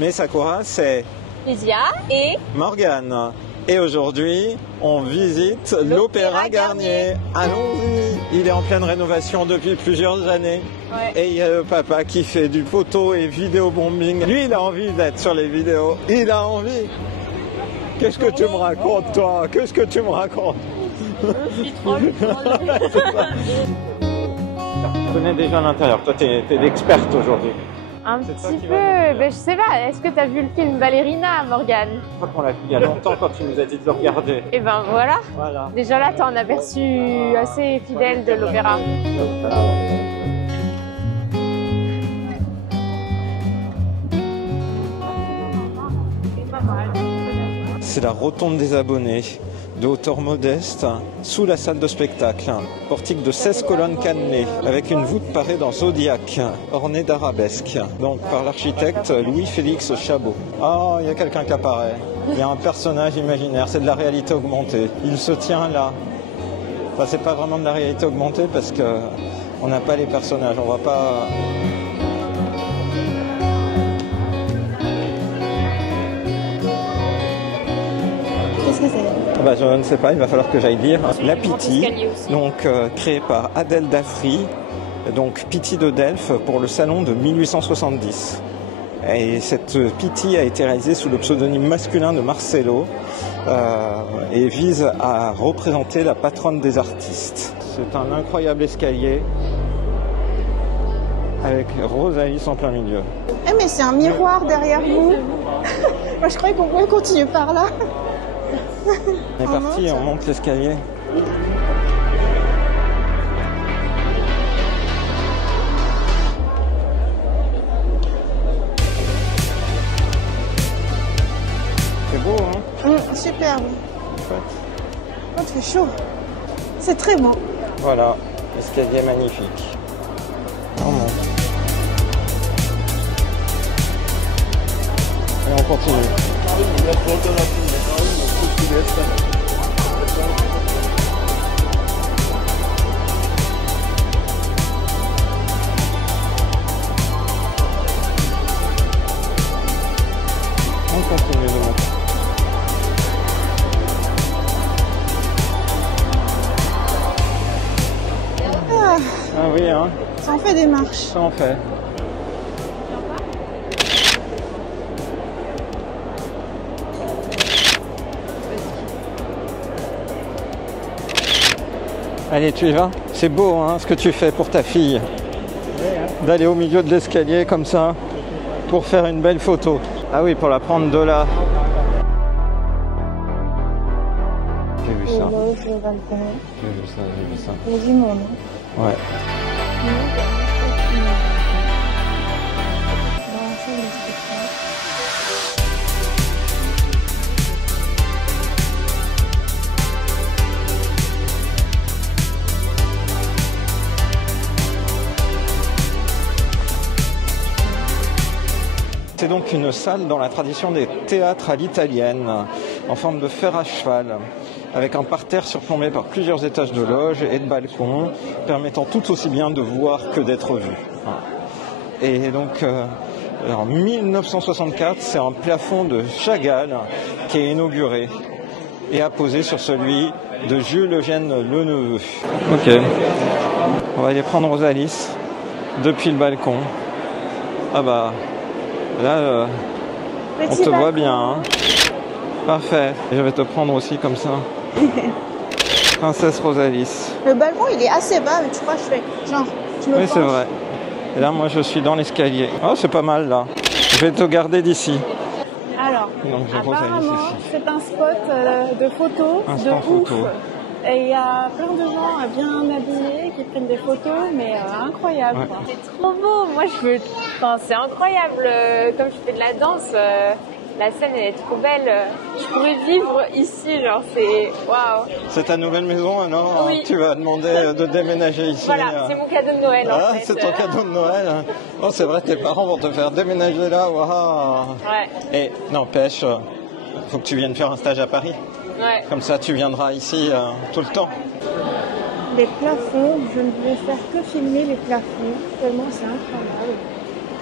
Mais Sakura, c'est Lysia et Morgane. Et aujourd'hui, on visite l'Opéra Garnier. Allons-y. Il est en pleine rénovation depuis plusieurs années. Ouais. Et il y a le papa qui fait du photo et vidéo bombing. Lui, il a envie d'être sur les vidéos. Il a envie. Qu'est-ce que tu me racontes, toi? Qu'est-ce que tu me racontes? je suis trop. Tu connais déjà l'intérieur. Toi, t'es l'experte aujourd'hui. Un petit peu, mais je sais pas, est-ce que tu as vu le film Ballerina, Morgane? Je crois qu'on l'a vu il y a longtemps quand tu nous as dit de le regarder. Et ben voilà. Voilà. Déjà là, tu as un aperçu assez fidèle de l'opéra. C'est la rotonde des abonnés, de hauteur modeste, sous la salle de spectacle. Portique de 16 colonnes cannelées, avec une voûte parée dans zodiaque, ornée d'arabesques. Donc par l'architecte Louis-Félix Chabot. Ah, il y a quelqu'un qui apparaît. Il y a un personnage imaginaire, c'est de la réalité augmentée. Il se tient là. Enfin, c'est pas vraiment de la réalité augmentée parce que on n'a pas les personnages, on va pas... Qu'est-ce que c'est? Bah, je ne sais pas, il va falloir que j'aille lire. La Pythie, donc créée par Adèle Dafri, donc Pythie de Delphes pour le salon de 1870. Et cette Pythie a été réalisée sous le pseudonyme masculin de Marcello et vise à représenter la patronne des artistes. C'est un incroyable escalier avec Rosalie en plein milieu. Eh mais c'est un miroir derrière vous. Moi je croyais qu'on pouvait continuer par là. On est parti, on monte l'escalier. C'est beau, hein? Superbe. Chouette. Oh, il fait chaud. C'est très beau. Voilà, l'escalier magnifique. On monte. Et on continue. On continue de monter. Ah oui, hein, Ça en fait des marches. ça en fait. Allez, tu y vas? C'est beau, hein, ce que tu fais pour ta fille. D'aller au milieu de l'escalier comme ça, pour faire une belle photo. Ah oui, pour la prendre de là. J'ai vu ça. J'ai vu ça, j'ai vu ça. Ouais. C'est donc une salle dans la tradition des théâtres à l'italienne, en forme de fer à cheval, avec un parterre surplombé par plusieurs étages de loges et de balcons, permettant tout aussi bien de voir que d'être vu. Et donc, en 1964, c'est un plafond de Chagall qui est inauguré et apposé sur celui de Jules Eugène Leneveu. Ok, on va aller prendre Rosalie depuis le balcon. Ah bah... Là, on te voit bien. Hein. Parfait. Et je vais te prendre aussi comme ça. Princesse Rosalie. Le balcon il est assez bas, mais tu crois que je fais genre, je me Oui, penche. c'est vrai. Et là, moi, je suis dans l'escalier. Oh, c'est pas mal là. Je vais te garder d'ici. Alors, Donc, j'ai Rosalie apparemment, ici. c'est un spot de photos, Un de stand ouf. photo. Et il y a plein de gens bien habillés qui prennent des photos, mais incroyable. Ouais. Quoi. C'est trop beau, moi je veux... Enfin, c'est incroyable, comme je fais de la danse, la scène elle est trop belle. Je pourrais vivre ici, genre c'est... Waouh. C'est ta nouvelle maison alors? Oui. Tu vas demander de déménager ici. Voilà, c'est mon cadeau de Noël en fait. C'est ton cadeau de Noël. Oh, c'est vrai, tes parents vont te faire déménager là. Waouh. Ouais, Et n'empêche, faut que tu viennes faire un stage à Paris. ouais. Comme ça, tu viendras ici tout le temps. Les plafonds, je ne vais faire que filmer les plafonds, tellement c'est incroyable.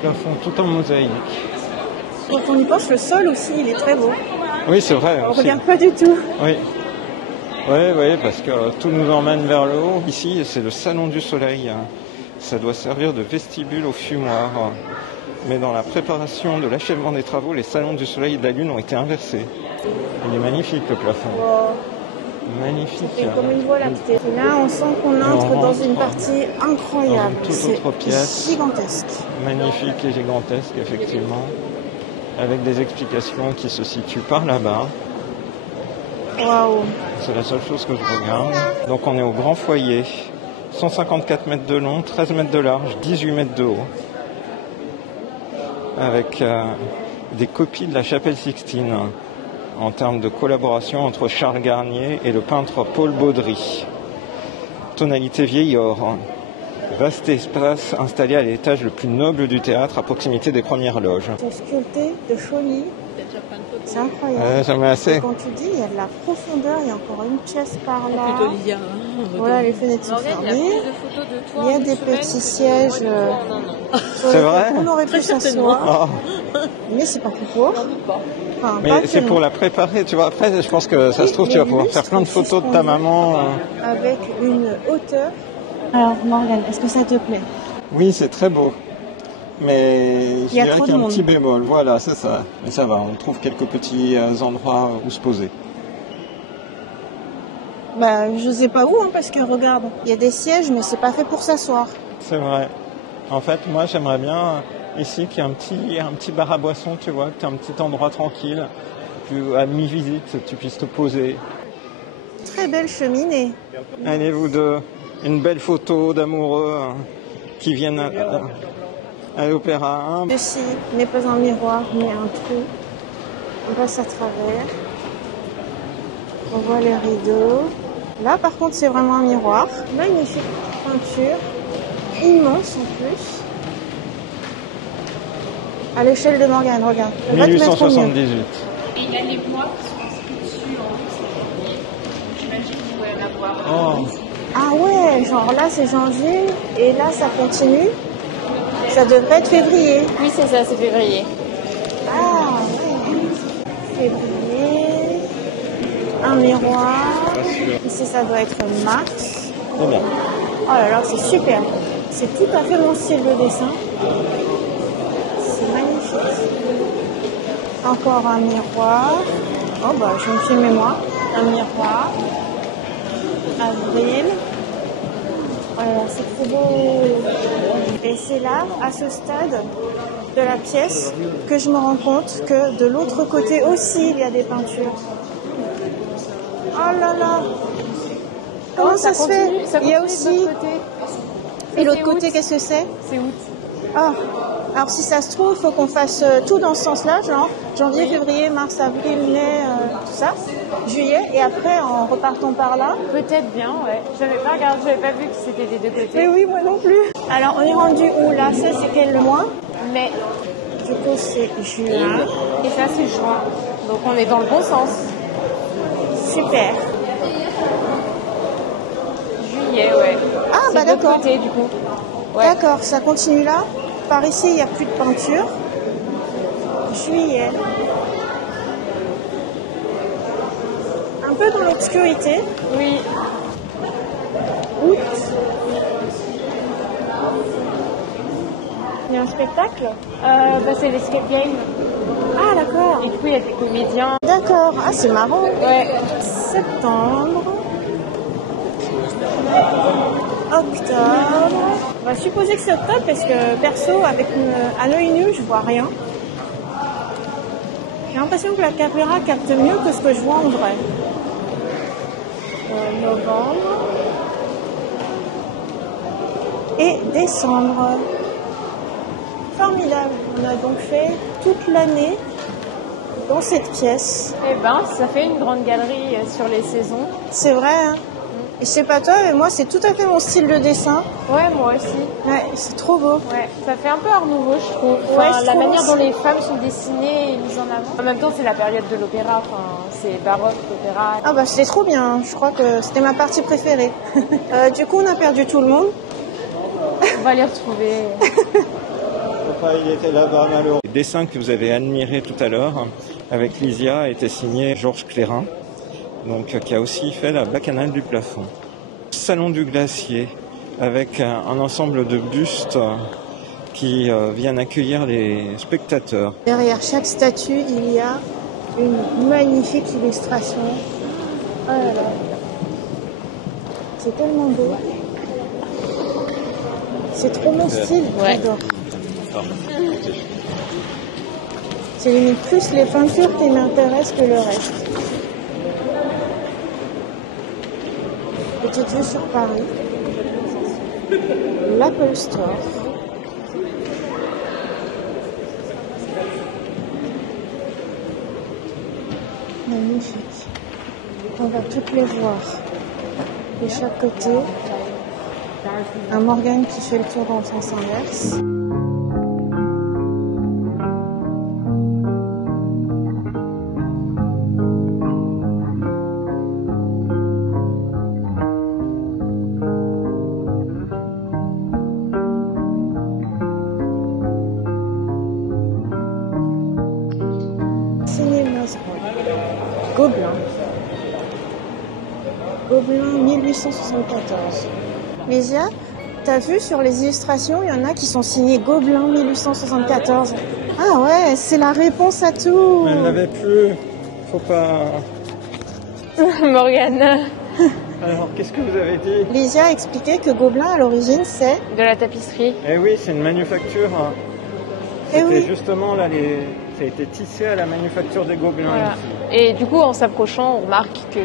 Plafond tout en mosaïque. Quand on y pense, le sol aussi, il est très beau. Oui, c'est vrai. On aussi. regarde pas du tout. Oui. Oui, parce que tout nous emmène vers le haut. Ici, c'est le salon du soleil. Ça doit servir de vestibule au fumoir. Mais dans la préparation de l'achèvement des travaux, les salons du soleil et de la lune ont été inversés. Il est magnifique le plafond. Wow. Magnifique. C'est comme une voie lactée. Et là, on sent qu'on entre dans une partie incroyable. Dans une toute autre pièce. C'est gigantesque. Magnifique et gigantesque, effectivement. Avec des explications qui se situent par là-bas. Waouh. C'est la seule chose que je regarde. Donc on est au grand foyer. 154 mètres de long, 13 mètres de large, 18 mètres de haut. Avec des copies de la chapelle Sixtine en termes de collaboration entre Charles Garnier et le peintre Paul Baudry. Tonalité vieil or. Vaste espace installé à l'étage le plus noble du théâtre à proximité des premières loges. C'est sculpté de Chauny. C'est incroyable. J'en mets assez. Et quand tu dis, il y a de la profondeur, il y a encore une pièce par là. Plutôt Lydia. Voilà, les fenêtres sont fermées. Il y a des petits sièges. C'est vrai? On aurait pu s'asseoir, Oh. mais c'est pas tout pour. Enfin, Mais pas c'est actuellement. pour la préparer, tu vois. Après, je pense que ça se trouve, tu vas pouvoir faire plein de photos de ta maman. Avec une hauteur. Alors, Morgane, est-ce que ça te plaît? Oui, c'est très beau. Mais je y a dirais trop qu'il y a de un monde. petit bémol. Voilà, c'est ça. Mais ça va, on trouve quelques petits endroits où se poser. Bah, je sais pas où, hein, parce que regarde, il y a des sièges, mais c'est pas fait pour s'asseoir. C'est vrai. En fait, moi, j'aimerais bien ici qu'il y ait un petit bar à boissons, tu vois, que tu aies un petit endroit tranquille, que à mi-visite, tu puisses te poser. Très belle cheminée. Allez, vous deux, une belle photo d'amoureux qui viennent à l'opéra. Hein. Ceci n'est pas un miroir, mais un trou. On passe à travers. On voit les rideaux. Là, par contre, c'est vraiment un miroir. Magnifique peinture. Immense en plus. À l'échelle de Morgane, regarde. On va te mettre au mieux. 1878. Et il a les bois qui sont inscrits dessus en j'imagine qu'il doit y en avoir. Oh. Ah ouais, genre là, c'est janvier. Et là, ça continue. Ça devrait être février. Oui, c'est ça, c'est février. Ah ouais. Février. Un miroir. Ici, ça doit être mars. Très bien. Oh là là, c'est super. C'est tout à fait mon style de dessin. C'est magnifique. Encore un miroir. Oh bah, je vais me filmer moi. Un miroir. Avril. Voilà, c'est trop beau. Et c'est là, à ce stade de la pièce, que je me rends compte que de l'autre côté aussi, il y a des peintures. Oh là là. Comment ça se fait? Il y a aussi... Et l'autre côté, qu'est-ce que c'est? C'est août. Ah, alors si ça se trouve, il faut qu'on fasse tout dans ce sens-là, genre janvier, février, mars, avril, mai, tout ça, juillet, et après en repartant par là. Peut-être bien, ouais. J'avais pas regardé, j'avais pas vu que c'était des deux côtés. Mais oui, moi non plus. Alors on est rendu où là? Ça c'est quel mois? Mais, Du coup c'est juin. et ça c'est juin. Donc on est dans le bon sens. Super. Juillet, ouais. Ah C'est bah de l'autre d'accord. côté, du coup. Ouais. D'accord, ça continue là. Par ici il n'y a plus de peinture. Juillet. Un peu dans l'obscurité. Oui. Août. Il y a un spectacle? Bah, c'est l'escape game. Ah d'accord. Et du coup, il y a des comédiens. D'accord. Ah c'est marrant. Ouais. Septembre. Octobre. On va supposer que c'est octobre parce que perso, avec un œil nu, je vois rien. J'ai l'impression que la caméra capte mieux que ce que je vois en vrai. Novembre. Et décembre. Formidable. On a donc fait toute l'année dans cette pièce. Eh ben, ça fait une grande galerie sur les saisons. C'est vrai, hein? Et je sais pas toi, mais moi, c'est tout à fait mon style de dessin. Ouais, moi aussi. Ouais, c'est trop beau. Ouais, ça fait un peu art nouveau, je trouve. Ouais, Enfin, je la trouve manière aussi. dont les femmes sont dessinées et mises en avant. En même temps, c'est la période de l'opéra. Enfin, c'est baroque, l'opéra. Ah bah c'était trop bien, je crois que c'était ma partie préférée. Du coup, on a perdu tout le monde. On va les retrouver. papa, il était là-bas, malheureux. Le dessin que vous avez admiré tout à l'heure avec Lysia était signé Georges Clérin, donc, qui a aussi fait la bacchanale du plafond. Salon du glacier, avec un ensemble de bustes qui viennent accueillir les spectateurs. Derrière chaque statue, il y a une magnifique illustration. Oh là là. C'est tellement beau. C'est trop mon style, j'adore. C'est limite plus les peintures qui m'intéressent que le reste. Petite vue sur Paris. L'Apple Store. Magnifique. On va toutes les voir. De chaque côté. Un Morgane qui fait le tour dans le sens inverse. Gobelin. Gobelin 1874. Lysia, t'as vu sur les illustrations, il y en a qui sont signés Gobelin 1874. Ah ouais, c'est la réponse à tout. Elle n'avait plus. Faut pas. Morgane. Alors, qu'est-ce que vous avez dit? Lysia a expliqué que Gobelin, à l'origine, c'est... De la tapisserie. Eh oui, c'est une manufacture. Eh C'était oui. justement là, ça a été tissé à la manufacture des Gobelins. Voilà. Ici. Et du coup, en s'approchant, on remarque que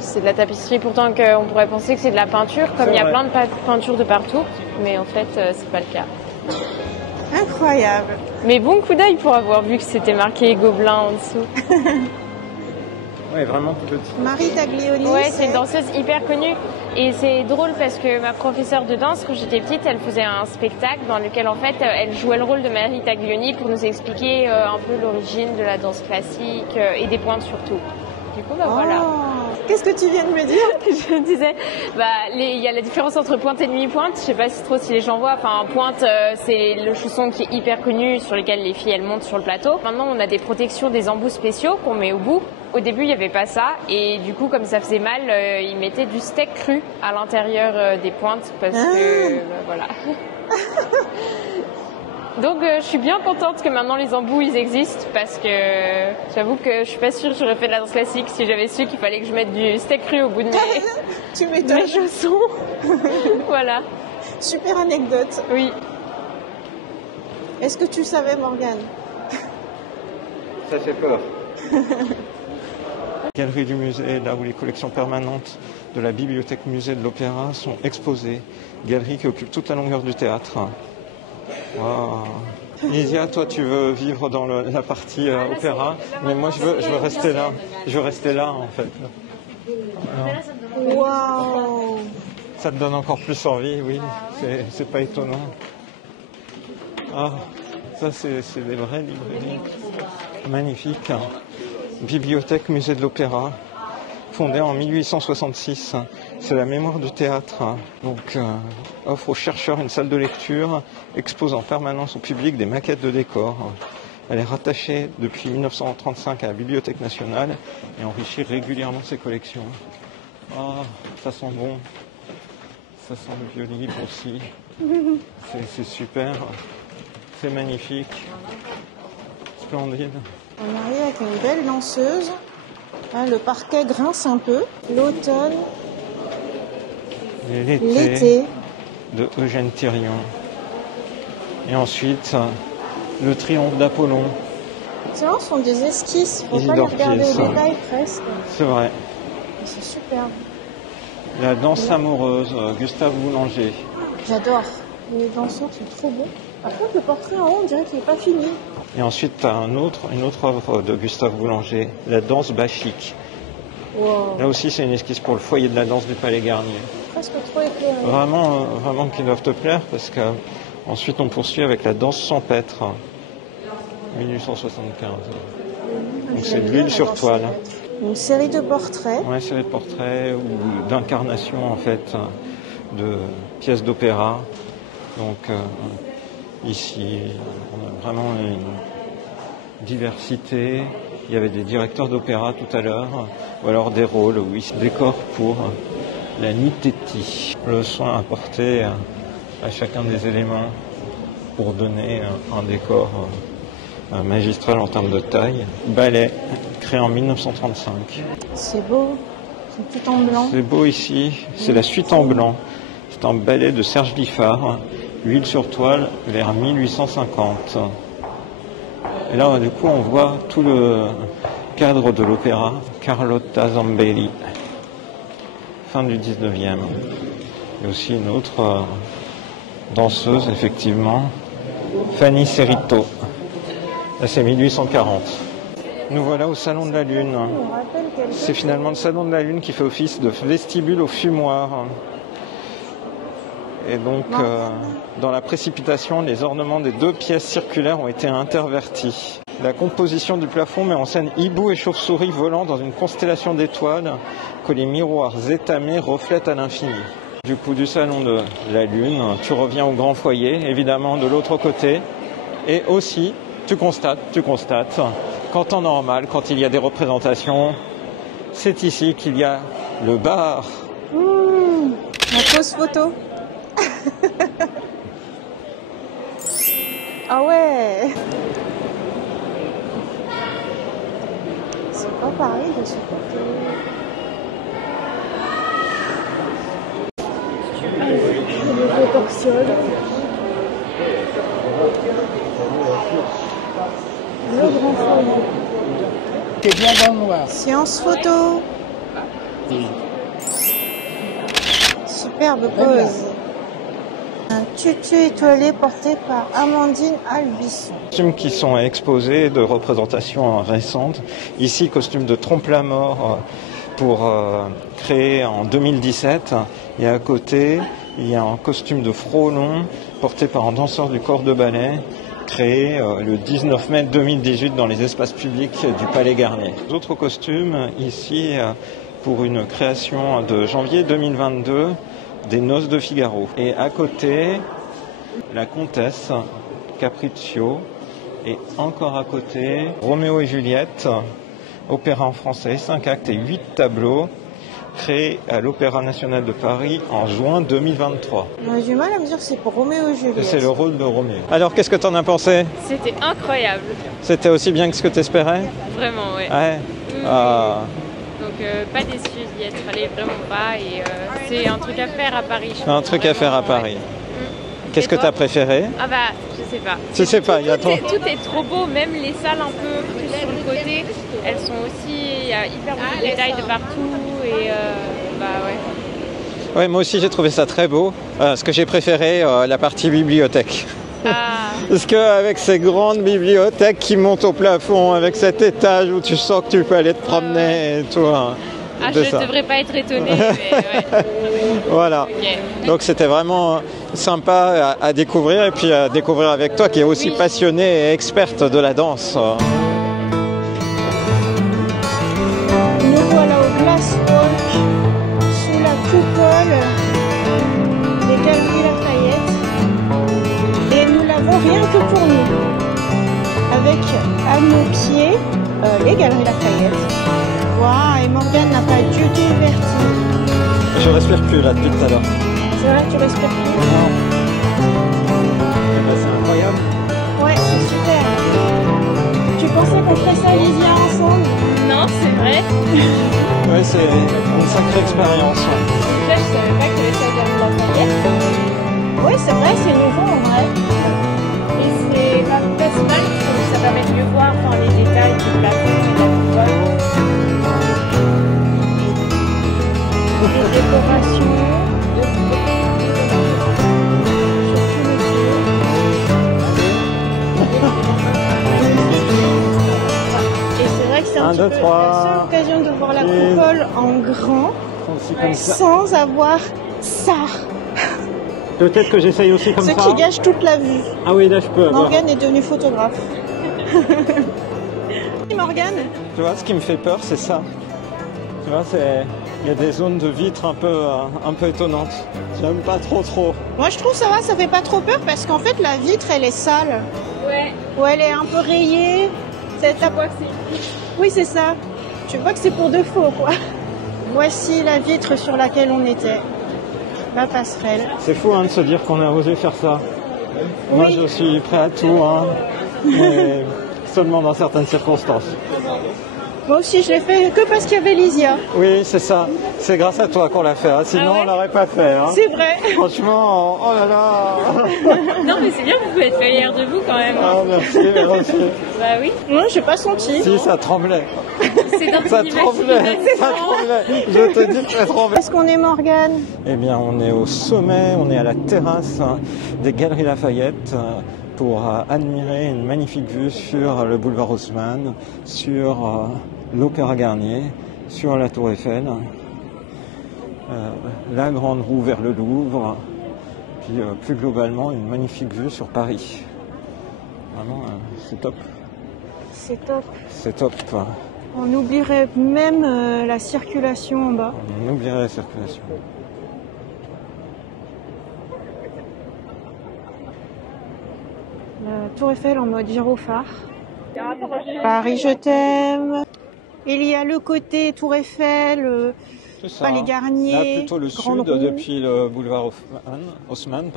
c'est de la tapisserie, pourtant qu'on pourrait penser que c'est de la peinture, comme il y a plein de peintures de partout, mais en fait, c'est pas le cas. Incroyable. Mais bon coup d'œil pour avoir vu que c'était marqué Gobelin en dessous. Ouais, vraiment tout petit. Marie Taglioni, Ouais, c'est une danseuse hyper connue. Et c'est drôle parce que ma professeure de danse, quand j'étais petite, elle faisait un spectacle dans lequel en fait elle jouait le rôle de Marie Taglioni pour nous expliquer un peu l'origine de la danse classique et des pointes surtout. Du coup, voilà. Qu'est-ce que tu viens de me dire? Je disais, il y a la différence entre pointe et demi-pointe. Je sais pas si les gens voient. Enfin, pointe, c'est le chausson qui est hyper connu sur lequel les filles elles montent sur le plateau. Maintenant, on a des protections, des embouts spéciaux qu'on met au bout. Au début, il n'y avait pas ça. Et du coup, comme ça faisait mal, ils mettaient du steak cru à l'intérieur des pointes parce que, voilà. Donc je suis bien contente que maintenant les embouts ils existent parce que j'avoue que je suis pas sûre que j'aurais fait de la danse classique si j'avais su qu'il fallait que je mette du steak cru au bout de Tu mes m'étonnes. chaussons. Voilà. Super anecdote. Oui. Est-ce que tu savais, Morgane? Ça fait peur. Galerie du musée, là où les collections permanentes de la bibliothèque musée de l'Opéra sont exposées. Galerie qui occupe toute la longueur du théâtre. Wow. Lysia, toi tu veux vivre dans la partie opéra, mais moi je veux rester là. Je veux rester là en fait. Waouh. Ça te donne encore plus envie, oui. C'est pas étonnant. Ah, ça c'est des vraies librairies. Magnifique. Bibliothèque musée de l'Opéra, fondée en 1866. C'est la mémoire du théâtre. Donc, offre aux chercheurs une salle de lecture, expose en permanence au public des maquettes de décors. Elle est rattachée depuis 1935 à la Bibliothèque nationale et enrichit régulièrement ses collections. Ah, ça sent bon. Ça sent le vieux livre aussi. C'est super. C'est magnifique. Splendide. On arrive avec une belle danseuse. Ah, le parquet grince un peu. L'automne, l'été. De Eugène Thirion. Et ensuite, le triomphe d'Apollon. C'est vrai, ce sont des esquisses. Il ne faut pas les Isidore regarder Thiers. au détail presque. C'est vrai. C'est superbe. La danse amoureuse, Gustave Boulanger. J'adore. Les danseurs sont trop beaux. Par contre, le portrait en haut, on dirait qu'il n'est pas fini. Et ensuite, tu as une autre œuvre de Gustave Boulanger, la danse bachique. Wow. Là aussi, c'est une esquisse pour le foyer de la danse du Palais Garnier. Presque trop éclairé. Vraiment qu'ils doivent te plaire, parce qu'ensuite on poursuit avec la danse champêtre, 1875. Donc c'est de l'huile sur toile. Une série de portraits. Ouais, série de portraits ou d'incarnations en fait, de pièces d'opéra. Donc Ici, on a vraiment une diversité. Il y avait des directeurs d'opéra tout à l'heure, ou alors des rôles, oui, décor pour la Niteti. Le soin apporté à chacun des éléments pour donner un décor magistral en termes de taille. Ballet, créé en 1935. C'est beau, c'est tout en blanc. C'est beau ici, c'est la suite en blanc. C'est un ballet de Serge Liffard, huile sur toile vers 1850. Et là, du coup, on voit tout le cadre de l'opéra, Carlotta Zambelli, fin du 19e. Il y a aussi une autre danseuse, effectivement, Fanny Serrito. Là, c'est 1840. Nous voilà au Salon de la Lune. C'est finalement le Salon de la Lune qui fait office de vestibule au fumoir. Et donc, dans la précipitation, les ornements des deux pièces circulaires ont été intervertis. La composition du plafond met en scène hibou et chauve-souris volant dans une constellation d'étoiles que les miroirs étamés reflètent à l'infini. Du coup, du Salon de la Lune, tu reviens au grand foyer, évidemment de l'autre côté. Et aussi, tu constates, qu'en temps normal, quand il y a des représentations, c'est ici qu'il y a le bar. La pause photo. Ah ouais. C'est pas pareil de ce côté. Le proportionne. Le grand foyer. C'est bien dans le noir. Séance photo. Superbe pose. Un tutu étoilé porté par Amandine Albisson. Costumes qui sont exposés de représentations récentes. Ici, costume de Trompe-la-Mort pour créé en 2017. Et à côté, il y a un costume de Frolon porté par un danseur du corps de ballet créé le 19 mai 2018 dans les espaces publics du Palais Garnier. D'autres costumes ici pour une création de janvier 2022 des Noces de Figaro. Et à côté, la Comtesse, Capriccio, et encore à côté, Roméo et Juliette, opéra en français, 5 actes et 8 tableaux, créé à l'Opéra National de Paris en juin 2023. On a du mal à me dire que c'est pour Roméo et Juliette. C'est le rôle de Roméo. Alors, qu'est-ce que t'en as pensé? C'était incroyable. C'était aussi bien que ce que t'espérais? Vraiment, ouais. Ouais. Donc pas déçu d'y être allé, vraiment pas. Et c'est un truc à faire à Paris. Un truc à faire à Paris. Qu'est-ce que tu as préféré? Ah bah, je sais pas. Tu sais pas, il y a tout est trop beau, même les salles un peu plus sur le côté, elles sont aussi, il y a hyper beaucoup de détails de partout et bah ouais. Ouais, moi aussi j'ai trouvé ça très beau. Ce que j'ai préféré, la partie bibliothèque. Parce qu'avec ces grandes bibliothèques qui montent au plafond, avec cet étage où tu sens que tu peux aller te promener et tout. Je ne devrais pas être étonnée, mais ouais. Voilà. Okay. Donc c'était vraiment sympa à découvrir et puis à découvrir avec toi qui est aussi passionnée et experte de la danse. Nous voilà au Glass Walk, sous la coupole des Galeries Lafayette. Et nous l'avons rien que pour nous. Avec à nos pieds les Galeries Lafayette. Waouh, et Morgane n'a pas du tout le vertige. Je respire plus là depuis tout à l'heure. C'est vrai que tu respires plus? Non. C'est incroyable. Ouais, c'est super. Tu pensais qu'on ferait ça, Lydia, ensemble? Non, c'est vrai. Ouais, c'est une sacrée expérience. Déjà, je savais pas qu'il y avait ça à Galeries Lafayette. Oui, c'est vrai, c'est nouveau en vrai. Et c'est pas si mal, ça permet de mieux voir les détails du plafond et de la coupole. Les décorations. Et c'est vrai que c'est un petit peu la seule occasion de voir la coupole en grand sans avoir ça. Peut-être que j'essaye aussi comme ça. Ce qui gâche toute la vue. Ah oui, là je peux avoir. Morgane est devenue photographe. Morgane? Tu vois, ce qui me fait peur, c'est ça. Tu vois, c'est Il y a des zones de vitres un peu étonnantes. J'aime pas trop. Moi, je trouve ça va, ça fait pas trop peur parce qu'en fait, la vitre, elle est sale. Ouais. Ou elle est un peu rayée. C'est Tu vois que c'est... Oui, c'est ça. Je vois que c'est pour de faux, quoi. Voici la vitre sur laquelle on était. La passerelle. C'est fou de se dire qu'on a osé faire ça. Oui. Moi, je suis prêt à tout, mais seulement dans certaines circonstances. Moi aussi, je l'ai fait que parce qu'il y avait Lysia. Oui, c'est ça. C'est grâce à toi qu'on l'a fait. Sinon, Ah ouais, on l'aurait pas fait. C'est vrai. Franchement, oh là là. Non, mais c'est bien, vous pouvez être fiers de vous quand même. Ah, merci. Bah oui. Non, j'ai pas senti. Si, ça tremblait. C'est dans Ça une tremblait. Ça tremblait. Je te dis que ça tremblait. Est-ce qu'on est Morgane? Eh bien, on est au sommet, on est à la terrasse des Galeries Lafayette pour admirer une magnifique vue sur le boulevard Haussmann, sur l'Opéra Garnier, sur la Tour Eiffel, la Grande Roue vers le Louvre, puis plus globalement une magnifique vue sur Paris. Vraiment, c'est top. C'est top. C'est top. On oublierait même la circulation en bas. On oublierait la circulation. La Tour Eiffel en mode gyrophare. Paris, je t'aime. Il y a le côté Tour Eiffel, C'est ça, Palais Garnier, là plutôt le Grande sud Roue. depuis le boulevard Haussmann,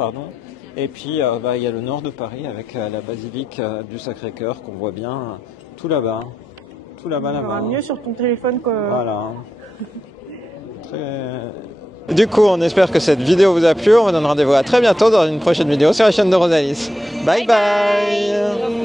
et puis il y a le nord de Paris avec la basilique du Sacré-Cœur qu'on voit bien tout là-bas, On verra mieux sur ton téléphone que... Voilà. Du coup, on espère que cette vidéo vous a plu. On vous donne rendez-vous à très bientôt dans une prochaine vidéo sur la chaîne de Rosalis. Bye bye.